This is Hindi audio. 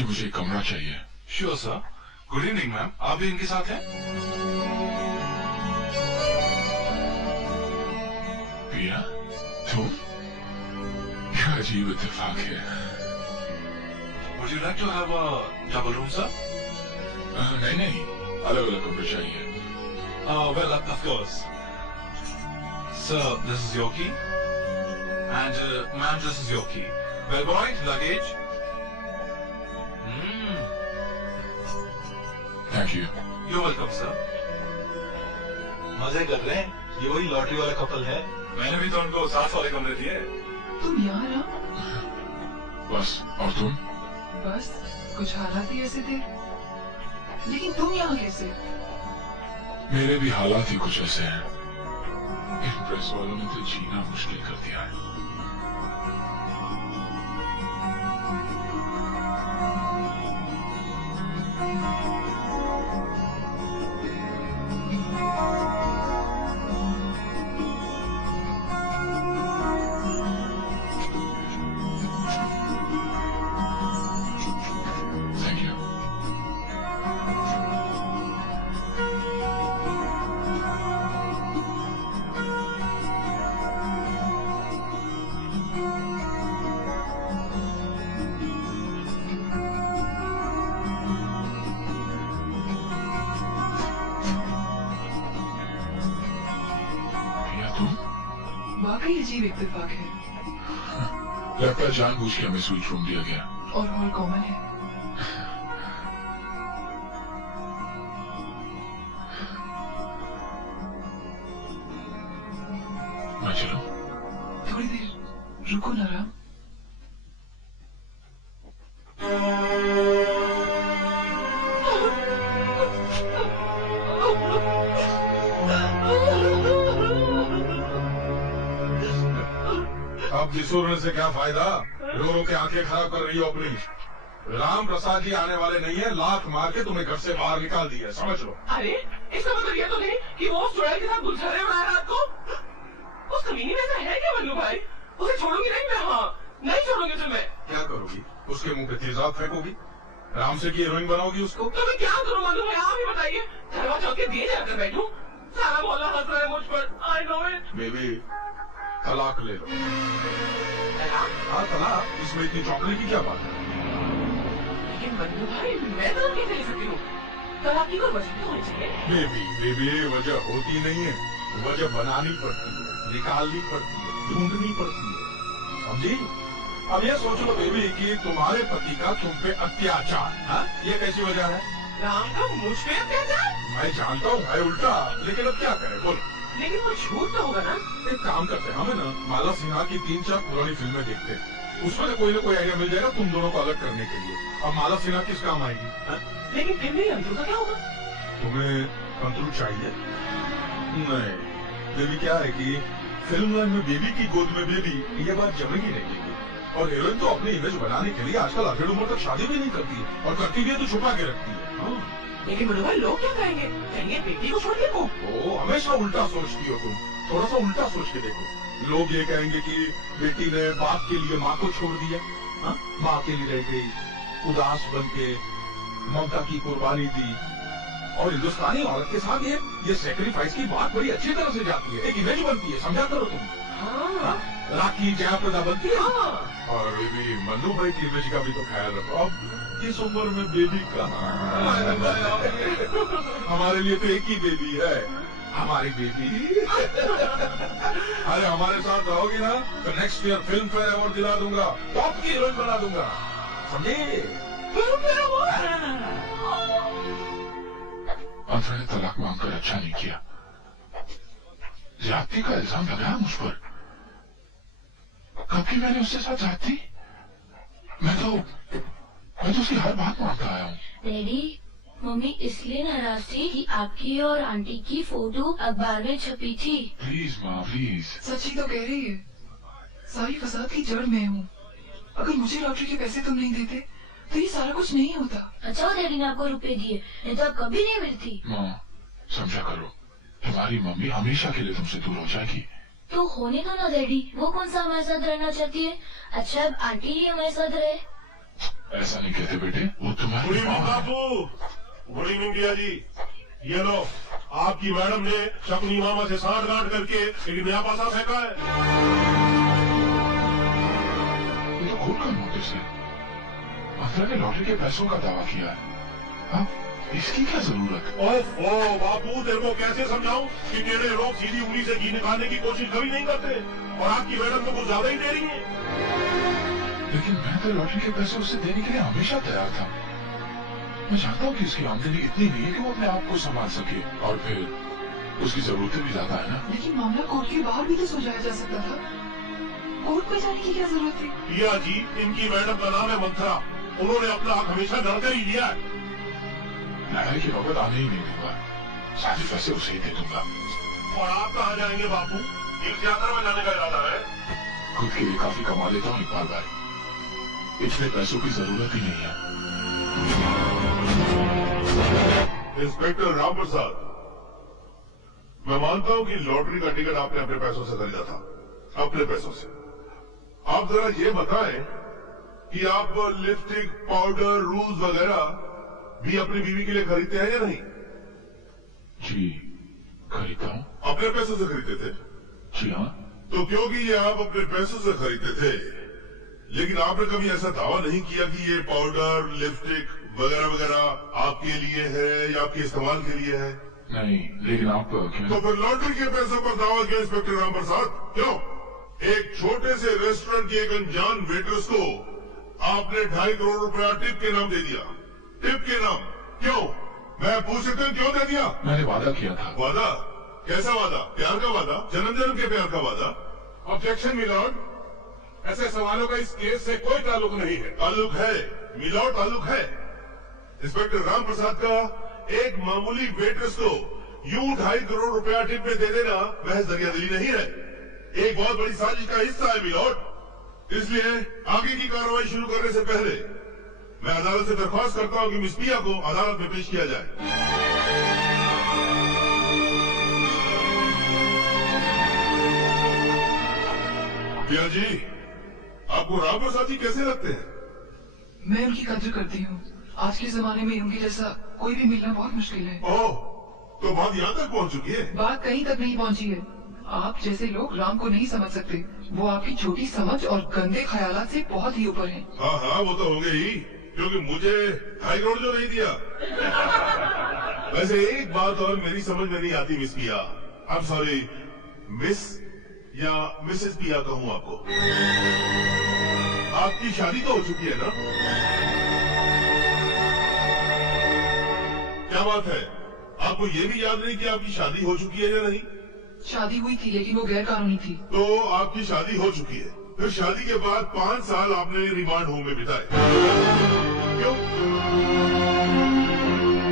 जी मुझे एक कमरा चाहिए। Sure sir. Good evening ma'am, आप भी इनके साथ हैं? पिया, तुम? क्या अजीब इत्तेफाक है। Would you like to have a double room, sir? नहीं, अलग अलग कमरे चाहिए। Well, of course. Sir, this is your key. And ma'am, this is your key. Well, boy, luggage. Thank you. You're welcome, sir. मजे कर रहे हैं? ये वही लॉटरी वाला कपल है। मैंने भी तो उनको 7 वाले कमरे दिए। तुम यहाँ रहो? बस, और तुम? बस, कुछ हालात ही ऐसे थे। लेकिन तुम यहाँ कैसे? मेरे भी हालात ही कुछ ऐसे हैं। इन प्रेस वालों ने तो जीना मुश्किल कर दिया है। वाकई अजीब इत्तेफाक है। लगता है जानबूझ के हमें स्वीट रूम दिया गया। और हॉल कॉमन है। मैं चलूं? थोड़ी देर रुको ना राम। अब बिसुरने से क्या फायदा? रो रो के आंखें खराब कर रही हो अपनी। राम प्रसाद जी आने वाले नहीं है, लात मार के तुम्हें घर से बाहर निकाल दिया, समझ लो। अरे इसका मतलब ये तो नहीं कि वो उस चुड़ैल के साथ गुलछर्रे उड़ा रात को? उस कमीनी में ऐसा है क्या बल्लू भाई? उसे छोड़ूंगी नहीं मैं। हाँ, नहीं छोड़ूंगी तुम्हें। क्या करोगी? उसके मुंह पे तेजाब फेंकोगी? राम से की हीरोइन बनाओगी उसको? तो मैं क्या करूँ बल्लू भाई, आप ही बताइए। करवा चौथ के दिए जाकर बैठूं? सारा मोहल्ला हंस रहा है मुझ पर। I know it. बेबी, तलाक ले लो। हाँ तलाक, इसमें इतनी चौंकने की क्या बात है? लेकिन बल्लू भाई मैं तलाक कैसे ले सकती हूँ? तलाक की कोई वजह तो होनी चाहिए। बेबी वजह होती नहीं है, वजह बनानी पड़ती है, निकालनी पड़ती है, ढूंढनी पड़ती है, समझी? अब ये सोच लो बेबी कि तुम्हारे पति का तुम पे अत्याचार, हाँ? ये कैसी वजह है? राम का मुझ पे अत्याचार? मैं जानता हूँ है उल्टा, लेकिन अब क्या करें बोलो? लेकिन वो झूठ तो होगा ना? एक काम करते हैं, हमें ना माला सिन्हा की 3-4 पुरानी फिल्में देखते हैं, उसमें तो कोई ना कोई आइडिया मिल जाएगा तुम दोनों को अलग करने के लिए। अब माला सिन्हा किस काम आएगी? लेकिन फिर मेरी अंतरू का क्या होगा? तुम्हें अंतरू चाहिए? नहीं, बेबी क्या है कि फिल्म लाइन में बेबी की गोद में बेबी, ये बात जमेगी नहीं लेगी। और हीरोइन तो अपनी इमेज बनाने के लिए आजकल आखिर उम्र तक शादी भी नहीं करती, और करती भी है तो छुपा के रखती है। लेकिन बड़े भाई लोग क्या कहेंगे? कहेंगे बेटी को छोड़ के को? ओ, हमेशा उल्टा सोचती हो तुम, थोड़ा सा उल्टा सोच के देखो। लोग ये कहेंगे कि बेटी ने बाप के लिए माँ को छोड़ दिया, माँ के लिए रह गई, उदास बन के ममता की कुर्बानी दी। और हिंदुस्तानी औरत के साथ ये सेक्रीफाइस की बात बड़ी अच्छी तरह से जाती है, एक इमेज बनती है, समझा करो तुम। हाँ। राखी जयाप्रदा बनती है। हाँ। और बेबी मन्नू भाई की इमेज का भी तो ख्याल रखो। अब इस उम्र में बेबी कहाँ? हमारे लिए तो एक ही बेबी है, हमारी बेबी। अरे हमारे साथ रहोगी ना तो next year film fair award दिला दूंगा, टॉप की हीरोइन बना दूंगा, समझे? अंतरा ने तलाक मांगकर अच्छा नहीं किया, ज्यादती का इल्जाम लगाया मुझ पर। कब की मैंने उसके साथ ज्यादती? मैं तो उसकी हर बात मानता आया हूँ। डैडी, मम्मी इसलिए नाराज थी कि आपकी और आंटी की फोटो अखबार में छपी थी। प्लीज माँ प्लीज। सच ही तो कह रही है, सारी फसाद की जड़ मैं हूँ। अगर मुझे लॉटरी के पैसे तुम नहीं देते तो ये सारा कुछ नहीं होता। अच्छा डैडी ने आपको रुपए दिए, नहीं तो आप कभी नहीं मिलती। माँ समझा करो, तुम्हारी मम्मी हमेशा के लिए तुमसे दूर हो जाएगी। तो होने दो ना डैडी, वो कौन सा हमारे साथ रहना चाहती है? अच्छा अब आंटी ही हमारे साथ रहे। ऐसा नहीं कहते बेटे, वो गुड तुम्हारी इवनिंग माँ है। बापू। गुड इवनिंग भैया जी। ये लो, आपकी मैडम ने शकुनी मामा से सांठ-गांठ करके एक नया पासा फेंका है। ये तो खून का नोटिस है। मंत्रा ने लॉटरी के पैसों का दावा किया है। हाँ? इसकी क्या जरूरत? ओफो बापू, तेरे को कैसे समझाऊं कि टेढ़े लोग सीधी उंगली से घी निकालने की कोशिश कभी नहीं करते, और आपकी मैडम तो कुछ ज्यादा ही दे रही है। लेकिन मैं तो लॉटरी के पैसे उसे देने के लिए हमेशा तैयार था। मैं जानता हूँ कि उसकी आमदनी इतनी नहीं है कि वो अपने आप को संभाल सके, और फिर उसकी जरूरतें भी ज्यादा है ना। लेकिन मामला कोर्ट के बाहर भी तो सुलझाया जा सकता था। कोर्ट में जाने की क्या जरूरत थी? पिया जी, इनकी मैडम का नाम है मंत्रा। उन्होंने अपना हक हमेशा लड़कर ही लिया है। न्याय की नौबत आने ही नहीं दूंगा। सारे पैसे उसे ही दे दूंगा। और आप कहाँ जाएंगे बापू? तीर्थ यात्रा में जाने का इरादा है? खुद के लिए काफी कमा लेता हूँ इकबाल भाई। इतने पैसों की जरूरत ही नहीं है। इंस्पेक्टर राम प्रसाद, मैं मानता हूं कि लॉटरी का टिकट आपने अपने पैसों से खरीदा था, अपने पैसों से। आप जरा ये बताएं कि आप लिपस्टिक, पाउडर, रूज वगैरह भी अपनी बीवी के लिए खरीदते हैं या नहीं? जी खरीदता हूँ। अपने पैसों से खरीदते थे? जी हाँ। तो क्योंकि ये आप अपने पैसों से खरीदते थे, लेकिन आपने कभी ऐसा दावा नहीं किया कि ये पाउडर, लिपस्टिक वगैरह वगैरह आपके लिए है या आपके इस्तेमाल के लिए है? नहीं, लेकिन आप क्यों? तो फिर लॉटरी के पैसों पर दावा किया इंस्पेक्टर राम प्रसाद, क्यों? एक छोटे से रेस्टोरेंट की एक अनजान वेट्रेस को आपने 2.5 करोड़ रुपया टिप के नाम दे दिया। टिप के नाम क्यों? मैं पूछ सकता हूँ क्यों दे दिया? मैंने वादा किया था। वादा? कैसा वादा? प्यार का वादा? जन्म जन्म के प्यार का वादा? ऑब्जेक्शन मिलॉर्ड, ऐसे सवालों का इस केस से कोई ताल्लुक नहीं है। ताल्लुक है मिलॉर्ड, ताल्लुक है। इंस्पेक्टर राम प्रसाद का एक मामूली वेट्रेस को यूं 2.5 करोड़ रुपया टिप में दे देना महज दरियादिली नहीं है, एक बहुत बड़ी साजिश का हिस्सा है मिलॉर्ड। इसलिए आगे की कार्रवाई शुरू करने से पहले मैं अदालत से दरख्वास्त करता हूं कि मिस पिया को अदालत में पेश किया जाए। पिया जी, आपको राम प्रसाद जी कैसे लगते हैं? मैं उनकी कद्र करती हूँ। आज के जमाने में उनके जैसा कोई भी मिलना बहुत मुश्किल है। ओह, तो बात यहाँ तक पहुँच चुकी है? बात कहीं तक नहीं पहुँची है। आप जैसे लोग राम को नहीं समझ सकते। वो आपकी छोटी समझ और गंदे ख्यालात से बहुत ही ऊपर हैं। हाँ हाँ, वो तो होंगे ही, क्योंकि मुझे 2.5 करोड़ जो नहीं दिया। वैसे एक बात और मेरी समझ में नहीं आती मिस पिया। आई एम सॉरी, मिस या मिसेस पिया कहूँ आपको? आपकी शादी तो हो चुकी है ना? क्या बात है, आपको ये भी याद नहीं कि आपकी शादी हो चुकी है या नहीं? शादी हुई थी लेकिन वो गैर कानूनी थी। तो आपकी शादी हो चुकी है, फिर शादी के बाद 5 साल आपने रिमांड होम में बिताए, क्यों?